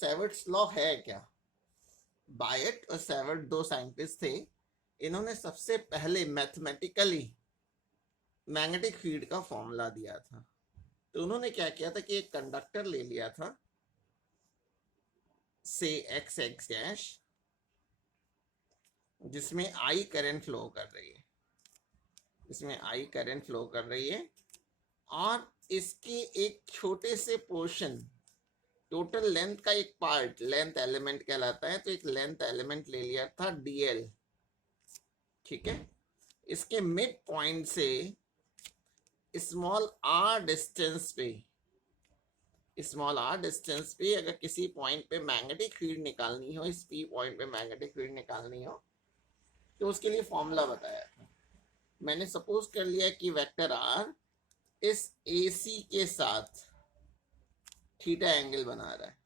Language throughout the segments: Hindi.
सेवर्ट्स लॉ है क्या? बायट और सेवर्ट दो साइंटिस्ट थे, इन्होंने सबसे पहले मैथमेटिकली मैग्नेटिक फील्ड का फॉर्मूला दिया था। तो उन्होंने क्या किया था कि एक कंडक्टर ले लिया था, से एक्स एक्स डैश, जिसमें आई करंट फ्लो कर रही है, इसमें आई करंट फ्लो कर रही है, और इसके एक छोटे से पोर्शन, टोटल लेंथ का एक पार्ट लेंथ एलिमेंट कहलाता है, तो एक लेंथ एलिमेंट ले लिया था डीएल। ठीक है, इसके मिड पॉइंट से स्मॉल आर डिस्टेंस पे, स्मॉल आर डिस्टेंस पे अगर किसी पॉइंट पे मैग्नेटिक फील्ड निकालनी हो, इस पी पॉइंट पे मैग्नेटिक फील्ड निकालनी हो, तो उसके लिए फॉर्मूला बताया था। मैंने सपोज कर लिया कि वेक्टर आर इस AC के साथ थीटा एंगल बना रहा है,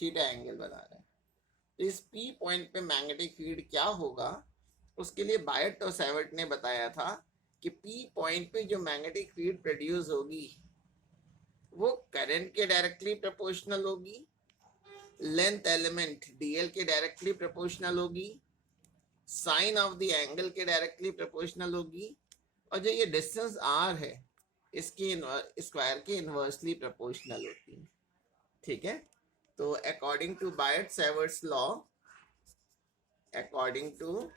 थीटा एंगल बना रहा है। तो इस P पॉइंट पे मैग्नेटिक फील्ड क्या होगा, उसके लिए बायट और सेवर्ट ने बताया था कि P पॉइंट पे जो मैग्नेटिक फील्ड प्रोड्यूस होगी वो करंट के डायरेक्टली प्रोपोर्शनल होगी, लेंथ एलिमेंट डीएल के डायरेक्टली प्रोपोर्शनल होगी, साइन ऑफ द एंगल के डायरेक्टली प्रोपोर्शनल होगी, और जो ये डिस्टेंस आर है इसकी स्क्वायर के इनवर्सली प्रोपोर्शनल होती है। ठीक है, तो according to Biot Savart's law, according to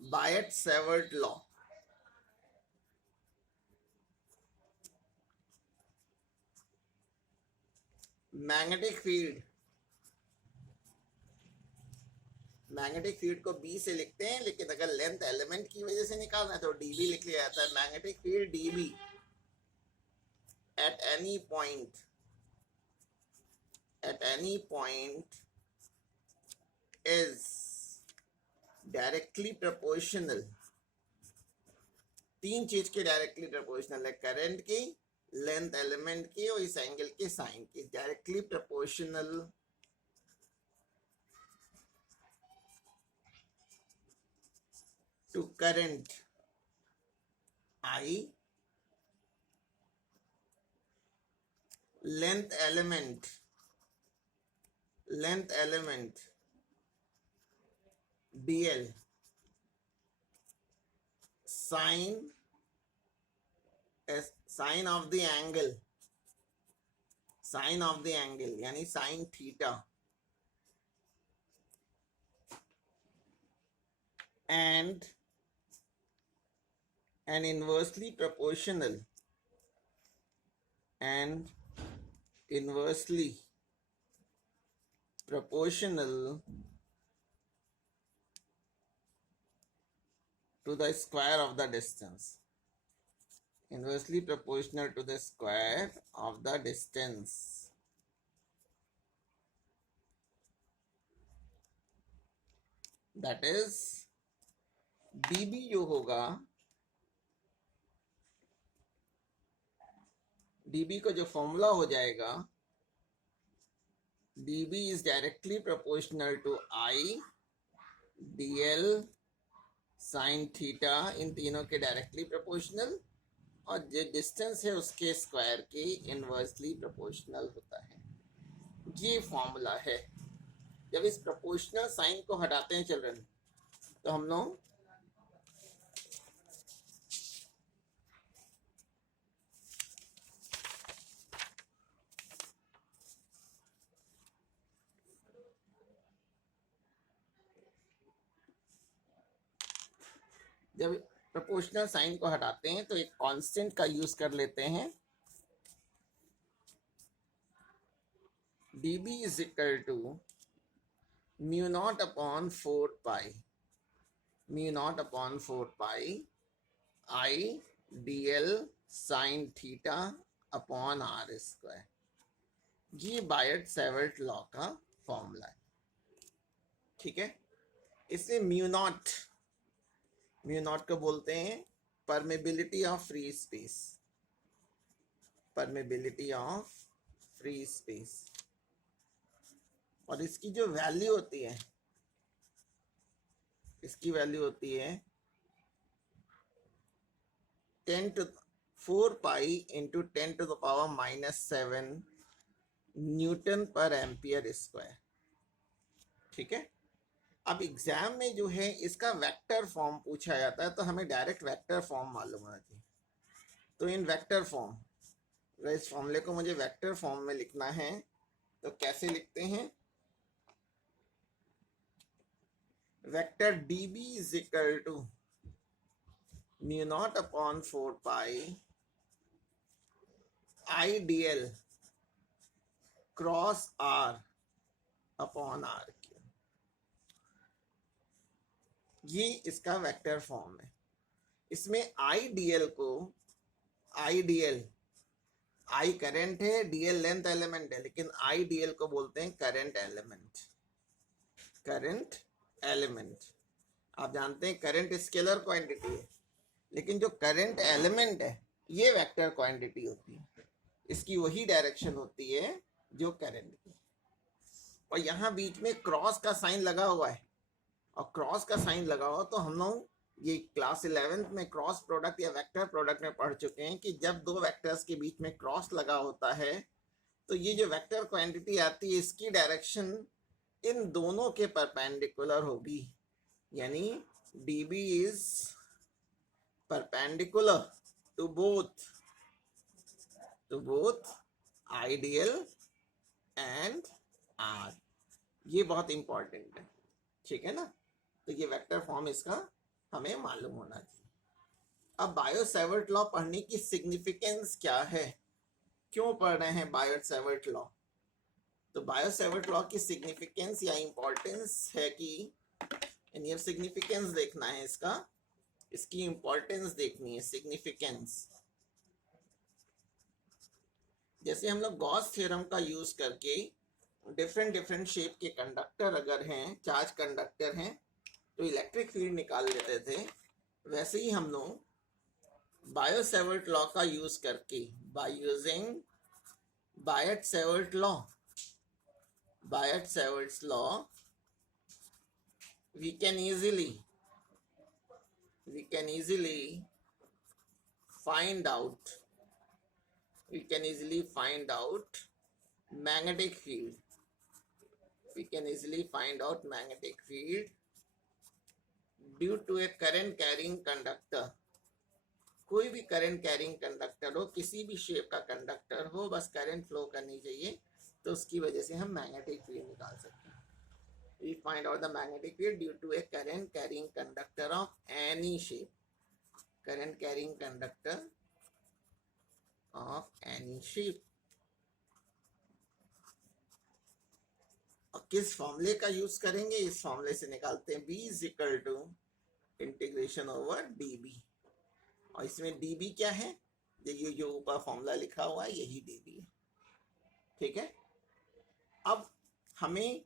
Biot Savart law, magnetic field, magnetic field को बी से लिखते हैं, लेकिन अगर लेंथ एलिमेंट की वजह से निकालना है तो डीबी लिख लिया जाता है। Magnetic field dB at any point, at any point is directly proportional, तीन चीज के डायरेक्टली प्रोपोर्शनल है, करंट की, लेंथ एलिमेंट की और इस एंगल के साइन की, directly proportional to current I, length element, length element dl, sine, sine of the angle, sine of the angle यानी sine theta, and an inversely proportional, and inversely proportional to the square of the distance, inversely proportional to the square of the distance. That is dB जो होगा, dB को जो फॉर्मूला हो जाएगा, dB is directly proportional to I dl sin theta, इन तीनों के डायरेक्टली प्रोपोर्शनल, और जो डिस्टेंस है उसके स्क्वायर के इनवर्सली प्रोपोर्शनल होता है। ये फॉर्मूला है। जब इस प्रोपोर्शनल साइन को हटाते हैं चिल्ड्रन, तो हम लोग जब प्रोपोर्शनल साइन को हटाते हैं तो एक कांस्टेंट का यूज कर लेते हैं, dB is equal to mu naught upon 4 pi, mu naught upon 4 pi I dl sin theta upon r square. ये बायट सेवर्ट लॉ का फॉर्मूला है। ठीक है, इसे म्यू नॉट, म्यू नॉट को बोलते हैं permeability of free space, permeability of free space, और इसकी जो वैल्यू होती है, इसकी वैल्यू होती है 10 to 4 pi into 10 to the power -7 Newton पर एम्पियर स्क्वायर। ठीक है। अब एग्जाम में जो है इसका वेक्टर फॉर्म पूछा जाता है, तो हमें डायरेक्ट वेक्टर फॉर्म मालूम होना चाहिए। तो इन वेक्टर फॉर्म, अगर इस फॉर्मूले को मुझे वेक्टर फॉर्म में लिखना है तो कैसे लिखते हैं? Vector dB is equal to mu naught upon 4 pi I D L cross R upon R cube. ये इसका वेक्टर फॉर्म है। इसमें आई डी एल को, आई डी एल, आई करंट है, डीएल लेंथ एलिमेंट है, लेकिन आई डी एल को बोलते हैं करंट एलिमेंट। करंट एलिमेंट, आप जानते हैं करंट स्केलर क्वांटिटी है, लेकिन जो करंट एलिमेंट है ये वेक्टर क्वांटिटी होती है। इसकी वही डायरेक्शन होती है जो करंट की। और यहाँ बीच में क्रॉस का साइन लगा हुआ है, और क्रॉस का साइन लगा हुआ, तो हम लोग ये क्लास 11th में क्रॉस प्रोडक्ट या वेक्टर प्रोडक्ट में पढ़ चुके हैं कि जब दो वेक्टर्स के बीच में क्रॉस लगा होता है तो ये जो वेक्टर क्वांटिटी आती है इसकी डायरेक्शन इन दोनों के परपेंडिकुलर होगी। यानी dB is perpendicular to both ideal and R. ये बहुत इंपॉर्टेंट है। ठीक है ना। तो ये वेक्टर फॉर्म इसका हमें मालूम होना चाहिए। अब बायो-सैवर्ट लॉ पढ़ने की सिग्निफिकेंस क्या है, क्यों पढ़ रहे हैं बायो-सैवर्ट लॉ? तो बायो-सैवर्ट लॉ की सिग्निफिकेंस या इंपॉर्टेंस है कि ये सिग्निफिकेंस देखना है इसका, इसकी इंपॉर्टेंस देखनी है, सिग्निफिकेंस। जैसे हम लोग गॉस थ्योरम का यूज करके डिफरेंट शेप के कंडक्टर अगर हैं, चार्ज कंडक्टर हैं, तो इलेक्ट्रिक फील्ड निकाल लेते थे, वैसे ही हम लोग बायो-सैवर्ट लॉ का यूज करके, by using Biot Savart law, we can easily find out magnetic field. We can easily find out magnetic field due to a current carrying conductor. कोई भी करंट कैरिंग कंडक्टर हो, किसी भी शेप का कंडक्टर हो, बस करंट फ्लो करनी चाहिए, तो उसकी वजह से हम मैग्नेटिक फील्ड निकाल सकते हैं। We find out the magnetic field due to a current carrying conductor of any shape. Current carrying conductor of any shape. और किस फॉर्मूले का यूज करेंगे? इस फॉर्मूले से निकालते हैं B is equal to integration over dB। और इसमें dB क्या है? ये जो ऊपर फॉर्मूला लिखा हुआ है यही dB है। ठीक है। अब हमें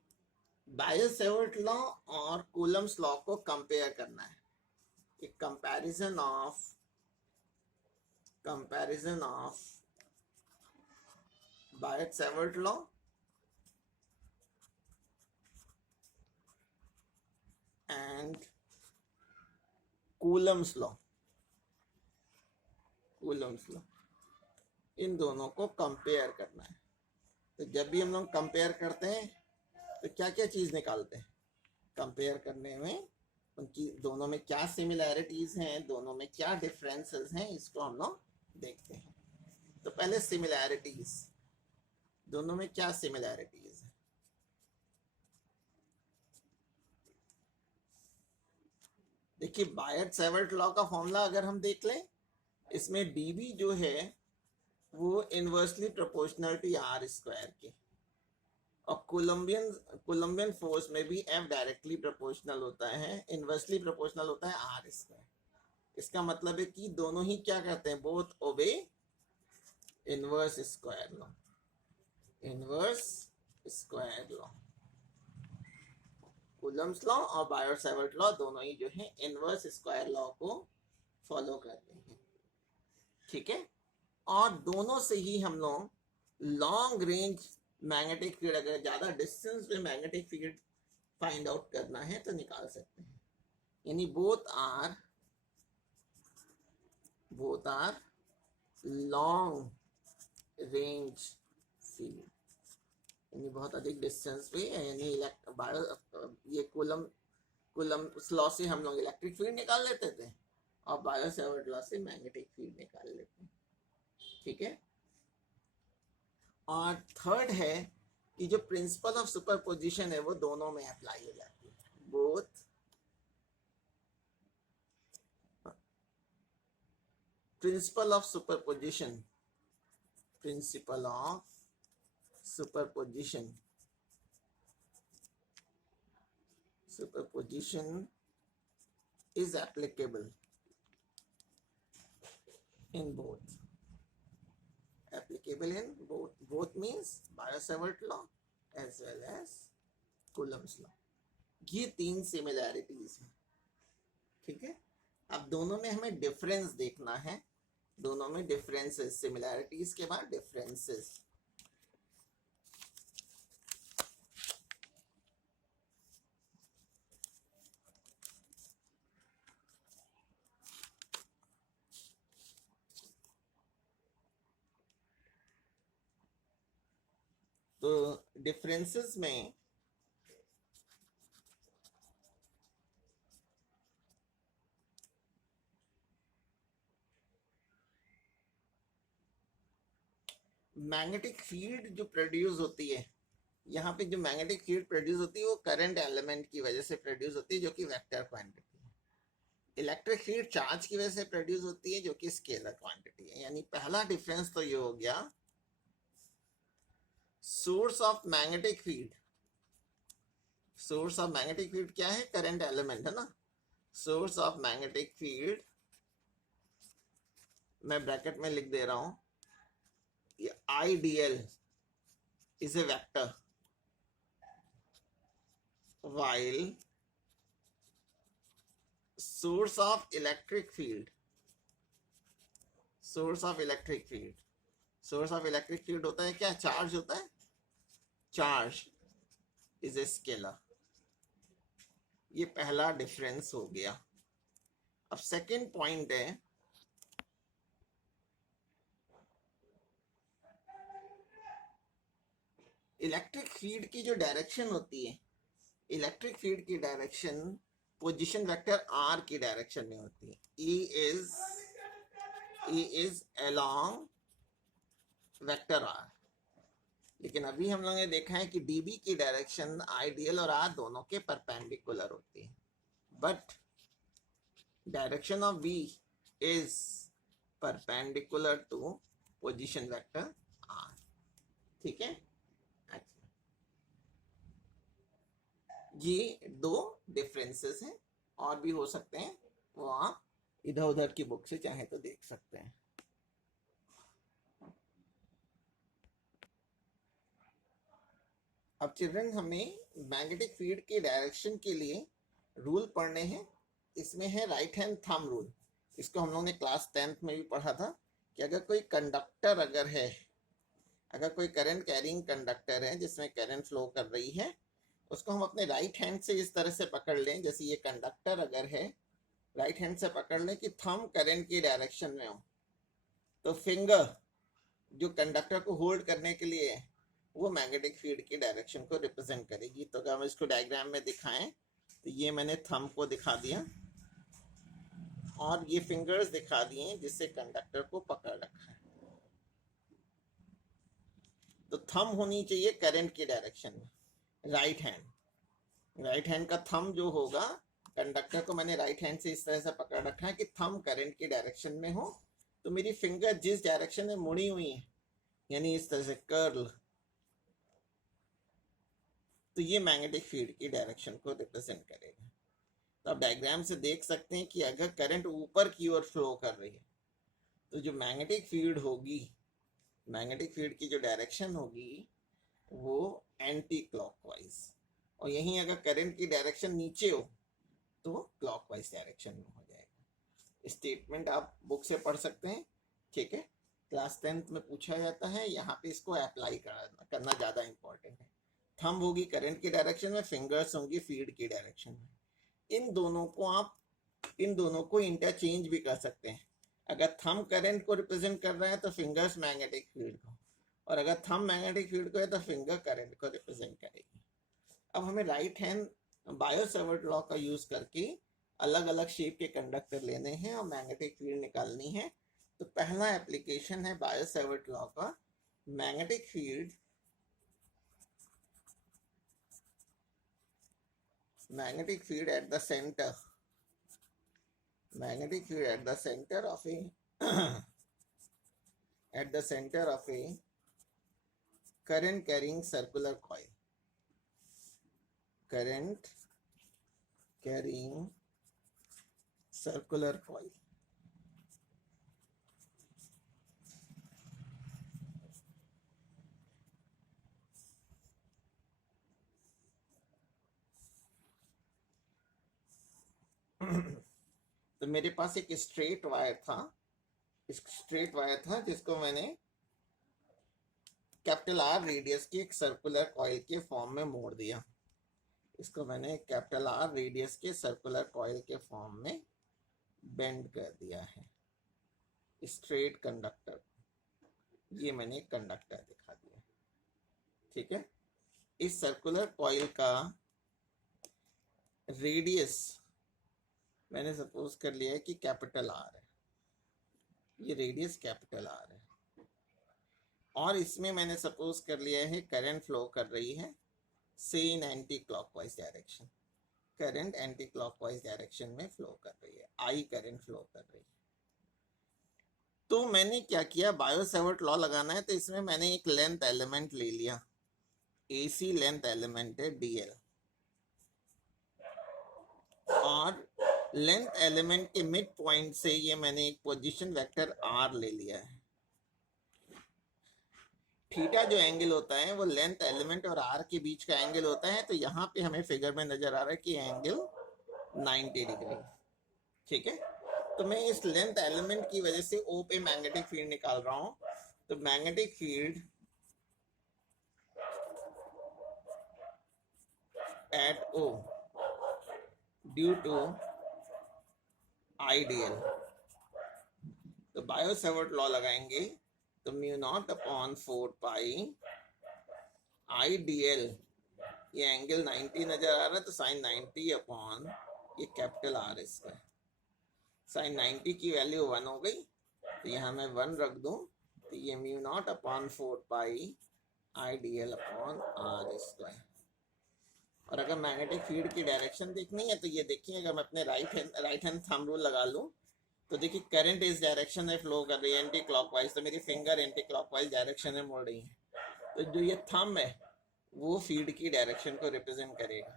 बायो-सैवर्ट लॉ और कूलम्स लॉ को कंपेयर करना है। एक comparison of Biot Savart law and Coulomb's law. इन दोनों को कंपेयर करना है। तो जब भी हम लोग कंपेयर करते हैं तो क्या क्या चीज निकालते हैं? कंपेयर करने में उनकी दोनों में क्या सिमिलैरिटीज हैं, दोनों में क्या डिफरेंसेस हैं, इसको हम लोग देखते हैं। तो पहले सिमिलैरिटीज, दोनों में क्या सिमिलैरिटीज है? देखिए बायट-सैवर्ट लॉ का फॉर्मूला अगर हम देख लें, इसमें dB जो है वो inversely proportional to R square के, और कोलम्बियन फोर्स में भी F डायरेक्टली प्रोपोर्शनल होता है, इनवर्सली प्रोपोर्शनल होता है आर स्क्वायर। इसका मतलब है कि दोनों ही क्या करते हैं? Both obey inverse square law. Coulomb's law और बायो-सैवर्ट लॉ दोनों ही जो है इनवर्स स्क्वायर लॉ को फॉलो करते हैं। ठीक है। और दोनों से ही हम लोग लॉन्ग रेंज मैग्नेटिक फील्ड, अगर ज्यादा डिस्टेंस पे मैग्नेटिक फील्ड फाइंड आउट करना है तो निकाल सकते हैं। यानी both are long range field. यानी बहुत अधिक डिस्टेंस पे, यानी ये कूलम्ब लॉ से हम लोग इलेक्ट्रिक फील्ड निकाल लेते थे और बायो सेवर्ट लॉ से मैग्नेटिक फील्ड निकाल लेते हैं। ठीक है। और थर्ड है कि जो प्रिंसिपल ऑफ सुपरपोजिशन है वो दोनों में अप्लाई हो जाती है। Both principle of superposition, principle of superposition, superposition is applicable in both. Applicable in both. Both means Biot-Savart law as well as Coulomb's law. ये तीन सिमिलैरिटीज हैं। ठीक है। अब दोनों में हमें डिफरेंस देखना है, दोनों में डिफरेंसेस, सिमिलैरिटीज के बाद डिफरेंसेस। तो डिफरेंसेस में मैग्नेटिक फील्ड जो प्रोड्यूस होती है, यहाँ पे जो मैग्नेटिक फील्ड प्रोड्यूस होती है वो करंट एलिमेंट की वजह से प्रोड्यूस होती है, जो कि वेक्टर क्वांटिटी है। इलेक्ट्रिक फील्ड चार्ज की वजह से प्रोड्यूस होती है, जो कि स्केलर क्वांटिटी है। यानी पहला डिफरेंस तो ये हो गया, source of magnetic field, source of magnetic field क्या है? करंट एलिमेंट है ना। सोर्स ऑफ मैग्नेटिक फील्ड मैं ब्रैकेट में लिख दे रहा हूं, ये IDL is a vector, while source of electric field, source of electric field, source of electric field होता है क्या? चार्ज होता है, चार्ज इज ए स्केलर। ये पहला डिफरेंस हो गया। अब सेकंड पॉइंट है, इलेक्ट्रिक फील्ड की जो डायरेक्शन होती है, इलेक्ट्रिक फील्ड की डायरेक्शन पोजीशन वेक्टर आर की डायरेक्शन में होती है। E is along vector R. लेकिन अभी हम लोगों ने देखा है कि डीबी की डायरेक्शन आइडियल और आर दोनों के परपेंडिकुलर होती है, but direction of B is perpendicular to position vector R. ठीक है। ये दो डिफरेंसेस हैं, और भी हो सकते हैं, वो आप इधर उधर की बुक से चाहे तो देख सकते हैं। अब चिल्ड्रन हमें मैग्नेटिक फील्ड के डायरेक्शन के लिए रूल पढ़ने हैं। इसमें है राइट हैंड थंब रूल। इसको हम लोग ने क्लास 10th में भी पढ़ा था कि अगर कोई कंडक्टर अगर है, अगर कोई करंट कैरिंग कंडक्टर है जिसमें करंट फ्लो कर रही है, उसको हम अपने राइट हैंड से इस तरह से पकड़ लें, जैसे ये कंडक्टर अगर है, राइट हैंड से पकड़ लें कि थंब करंट की डायरेक्शन में हो, तो फिंगर जो कंडक्टर को होल्ड करने के लिए है वो मैग्नेटिक फील्ड की डायरेक्शन को रिप्रेजेंट करेगी। तो अगर हम इसको डायग्राम में दिखाएं तो ये मैंने थंब को दिखा दिया और ये फिंगर्स दिखा दिए जिससे कंडक्टर को पकड़ रखा है। तो थंब होनी चाहिए करंट की डायरेक्शन में, राइट हैंड। राइट हैंड का थंब जो होगा, कंडक्टर को मैंने राइट हैंड से इस तरह से पकड़ रखा है कि थंब करंट की डायरेक्शन में हो, तो मेरी फिंगर जिस डायरेक्शन में मुड़ी हुई है, यानी इस तरह से कर्ल, तो ये मैग्नेटिक फील्ड की डायरेक्शन को रिप्रेजेंट करेगा। तो आप डायग्राम से देख सकते हैं कि अगर करंट ऊपर की ओर फ्लो कर रही है तो जो मैग्नेटिक फील्ड होगी, मैग्नेटिक फील्ड की जो डायरेक्शन होगी वो एंटी क्लॉकवाइज, और यहीं अगर करंट की डायरेक्शन नीचे हो तो क्लॉकवाइज डायरेक्शन में हो जाएगा। स्टेटमेंट आप बुक से पढ़ सकते हैं। ठीक है। क्लास 10th में पूछा जाता है, यहाँ पे इसको अप्लाई करना ज़्यादा इंपॉर्टेंट है। थंब होगी करंट की डायरेक्शन में, फिंगर्स होंगी फील्ड की डायरेक्शन में। इन दोनों को इंटरचेंज भी कर सकते हैं। अगर थंब करंट को रिप्रेजेंट कर रहा है तो फिंगर्स मैग्नेटिक फील्ड को, और अगर थंब मैग्नेटिक फील्ड को है तो फिंगर करंट को रिप्रेजेंट करेगी। अब हमें राइट हैंड बायो-सेवर्ट लॉ का यूज करके अलग अलग शेप के कंडक्टर लेने हैं और मैग्नेटिक फील्ड निकालनी है। तो पहला एप्लीकेशन है बायो-सेवर्ट लॉ का, magnetic field at the center, magnetic field at the center of a at the center of a current carrying circular coil, current carrying circular coil. तो मेरे पास एक स्ट्रेट वायर था जिसको मैंने कैपिटल आर रेडियस की एक सर्कुलर कॉइल के फॉर्म में मोड़ दिया। इसको मैंने कैपिटल आर रेडियस के सर्कुलर कॉइल के फॉर्म में बेंड कर दिया है। स्ट्रेट कंडक्टर, ये मैंने एक कंडक्टर दिखा दिया, ठीक है। इस सर्कुलर कॉइल का रेडियस मैंने सपोज कर लिया है कि कैपिटल आर है, ये रेडियस कैपिटल आर है, और इसमें मैंने सपोज कर लिया है करंट फ्लो कर रही है से in anti clockwise direction, current anti clockwise direction में फ्लो कर रही है, आई करंट फ्लो कर रही है। तो मैंने क्या किया, बायो-सेवर्ट लॉ लगाना है तो इसमें मैंने एक लेंथ एलिमेंट ले लिया, एसी लेंथ एलिमेंट है डीएल, और लेंथ एलिमेंट के मिड पॉइंट से ये मैंने एक पोजीशन वेक्टर आर ले लिया है। थीटा जो एंगल होता है वो लेंथ एलिमेंट और आर के बीच का एंगल होता है, तो यहाँ पे हमें फिगर में नजर आ रहा है कि एंगल 90 डिग्री, ठीक है। तो मैं इस लेंथ एलिमेंट की वजह से ओ पे मैग्नेटिक फील्ड निकाल रहा हूँ। तो magnetic field at O due to IDL, तो बायो-सेवर्ट लॉ लगाएंगे तो mu naught upon 4 pi IDL, ये एंगल 90 नजर आ रहा है तो साइन 90 अपॉन ये कैपिटल आर स्क्वायर, साइन 90 की वैल्यू 1 हो गई तो यहाँ मैं 1 रख दूं, तो ये mu naught upon 4 pi IDL upon R square. और अगर मैग्नेटिक फील्ड की डायरेक्शन देखनी है तो ये देखिए, अगर मैं अपने राइट हैंड थंब रूल लगा लूँ तो देखिए करंट इस डायरेक्शन में फ्लो कर रही है एंटी क्लॉकवाइज, तो मेरी फिंगर एंटी क्लॉकवाइज डायरेक्शन में मुड़ रही है, तो जो ये थंब है वो फील्ड की डायरेक्शन को रिप्रेजेंट करेगा।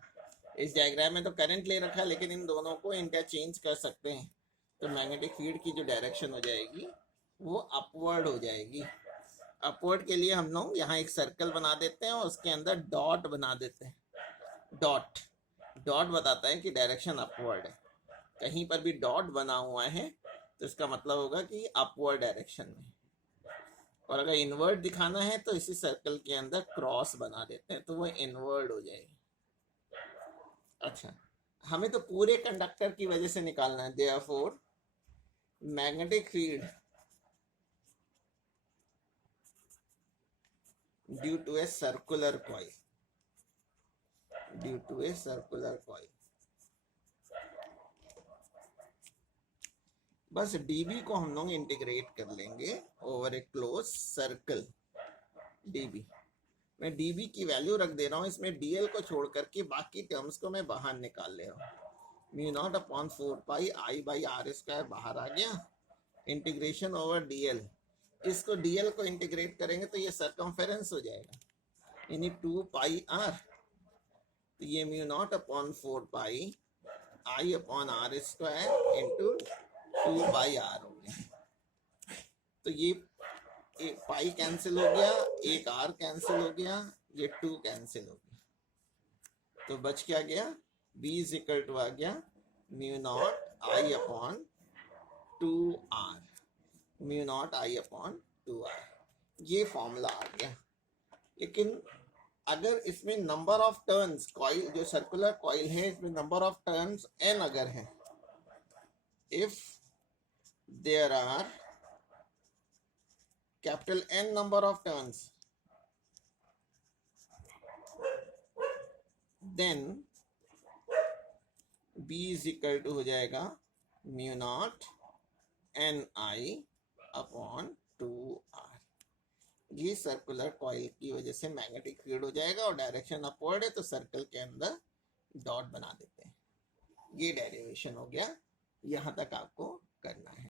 इस डायग्राम में तो करंट ले रखा है लेकिन इन दोनों को इंटरचेंज कर सकते हैं, तो मैग्नेटिक फील्ड की जो डायरेक्शन हो जाएगी वो अपवर्ड हो जाएगी। अपवर्ड के लिए हम लोग यहाँ एक सर्कल बना देते हैं और उसके अंदर डॉट बना देते हैं, डॉट बताता है कि डायरेक्शन अपवर्ड है। कहीं पर भी डॉट बना हुआ है तो इसका मतलब होगा कि अपवर्ड डायरेक्शन में, और अगर इनवर्ड दिखाना है तो इसी सर्कल के अंदर क्रॉस बना देते हैं तो वो इनवर्ड हो जाएगी। अच्छा, हमें तो पूरे कंडक्टर की वजह से निकालना है, therefore magnetic field due to a circular coil, due to a circular coil, बस dB को हम लोग इंटीग्रेट कर लेंगे over a close circle dB। मैं dB की वैल्यू रख दे रहा हूँ, इसमें dl को छोड़ करके बाकी टर्म्स को मैं बाहर निकाल ले रहा हूँ। Mu naught upon 4 pi I by R square बाहर आ गया, इंटीग्रेशन ओवर dl, इसको dl को इंटीग्रेट करेंगे तो ये सर्कमफेरेंस हो जाएगा, यानी 2 पाई आर, तो ये mu naught upon 4 pi I upon R square into 2 pi R हो गया। तो ये एक पाई कैंसिल हो गया, एक आर कैंसिल हो गया, ये 2 कैंसिल हो गया, तो बच क्या गया, b इज इक्वल टू आ गया mu naught I upon 2 R, mu naught I upon 2 R, ये फॉर्मूला आ गया। लेकिन अगर इसमें नंबर ऑफ टर्न्स, कॉइल जो सर्कुलर कॉइल है इसमें नंबर ऑफ टर्न्स n अगर है, if there are capital N number of turns, then B is equal to हो जाएगा mu naught NI upon 2R। ये सर्कुलर कॉइल की वजह से मैग्नेटिक फील्ड हो जाएगा और डायरेक्शन अपवर्ड है तो सर्कल के अंदर डॉट बना देते हैं। ये डेरिवेशन हो गया, यहाँ तक आपको करना है।